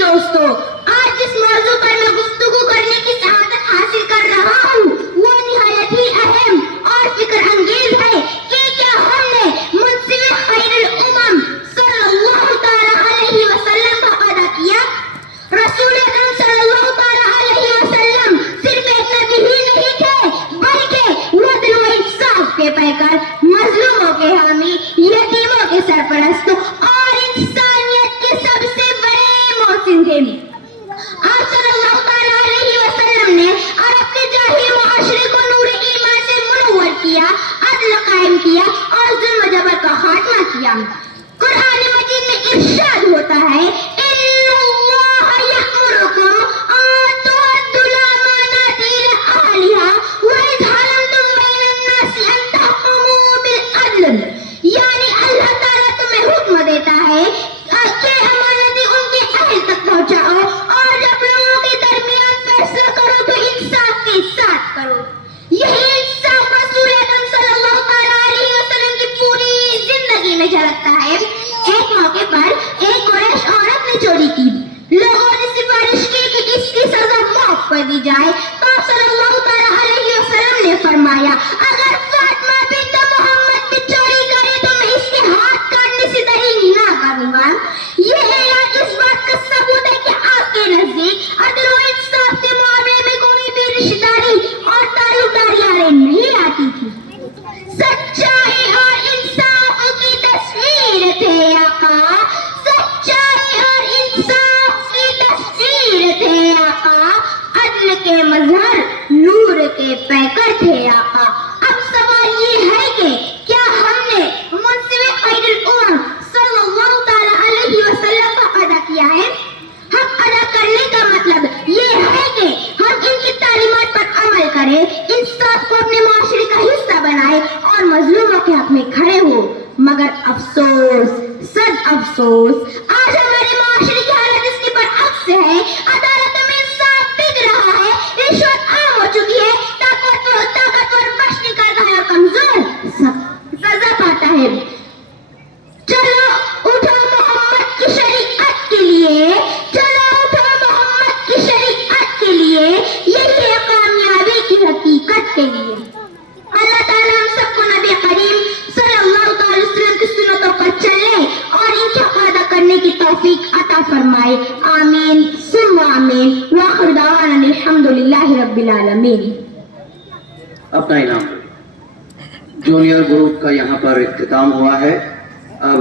دوستو، آج جس موضوع پر میں گفتگو کرنے کی سعادت حاصل کر رہا ہوں وہ نہایت ہی اہم اور فکر انگیز ہے کہ کیا ہم نے منصف خیر الامم صلی اللہ تعالی علیہ وسلم کا ادا کیا؟ رسول اکرم صلی اللہ تعالی علیہ وسلم صرف ایک نبی ہی نہیں تھے بلکہ وہ عدل و انصاف کے پیکر، مظلوموں کے حامی، یتیموں کے سرپرست اور انسانیت کے سب سے بڑے محسن تھے۔ آپ صلی اللہ تعالی علیہ وسلم نے عرب کے جاہل معاشرے کو نور ایمان سے منور کیا، عدل قائم کیا اور ظلم و جبر کا خاتمہ کیا۔ قرآن مجید میں ارشاد ہوتا ہے إِنَّ اللَّهَ يَأْمُرُكُمْ أَن تُؤَدُّوا الْأَمَانَاتِ إِلَىٰ أَهْلِهَا وَإِذْ حَكَمْتُم بَيْنَ النَّاسِ أَن تَحْكُمُوا بِالْعَدْلِ، یعنی اللہ تعالیٰ تمہیں حکم دیتا ہے کہ امانتیں ان کے اہل تک پہنچاؤ اور جب لوگوں کے درمیان فیصلہ کرو تو انصاف کے ساتھ کرو۔ یہی انصاف رسول اکرم صلی اللہ تعالی علیہ وسلم کی پوری زندگی میں جھلکتا ہے۔ ایک موقع پر ایک قریش عورت نے چوری کی، لوگوں نے سفارش کی کہ اس کی سزا معاف کر دی جائے تو آپ صلی اللہ تعالی علیہ وسلم نے فرمایا اگر فاطمہ بنت محمد بھی چوری کرے تو میں اس کے ہاتھ کاٹنے سے دریغ نہ کروں گا۔ یہ اعلان اس بات کا ثبوت ہے کہ آپ کے نزدیک عدل و انصاف کے معاملے میں کوئی بھی رشتہ داری اور تعلق داری نہیں آتی تھی۔ سچائی اور انصاف کی تصویر تھے آقا، سچائی اور انصاف کی تصویر تھے آقا، عدل کے مظہر، نور کے پیکر تھے آقا۔ اب سوال یہ ہے کہ کیا ہم نے منصف خیر الامم صلی اللہ تعالی علیہ وسلم کا ادا کیا ہے؟ حق ادا کرنے کا مطلب یہ ہے کہ ہم ان کی تعلیمات پر عمل کریں، انصاف کو اپنے معاشرے کا حصہ بنائیں اور مظلوموں کے حق میں کھڑے ہو۔ مگر افسوس، صد افسوس، آج ہمارے معاشرے کی حالت اس کے برعکس ہے۔ عدالت میں انصاف بگ رہا ہے، رشوت عام ہو چکی ہے، طاقتور بش نکالتا ہے اور کمزور سزا پاتا ہے۔ چلو اٹھو محمد کی شریعت کے لیے، چلو اٹھو محمد کی شریعت کے لیے، یہی ہے کامیابی کی حقیقت کے لیے۔ اللہ تعالیٰ ہم سب کو نبی کریم صلی اللہ تعالی وسلم کی سنتوں پر چلنے اور ان کے حق ادا کرنے کی توفیق عطا فرمائے، آمین ثم آمین۔ وآخر دعوانا الحمدللہ رب العالمین۔ اپنا انعام جونیئر گروپ کا یہاں پر اختتام ہوا ہے۔ اب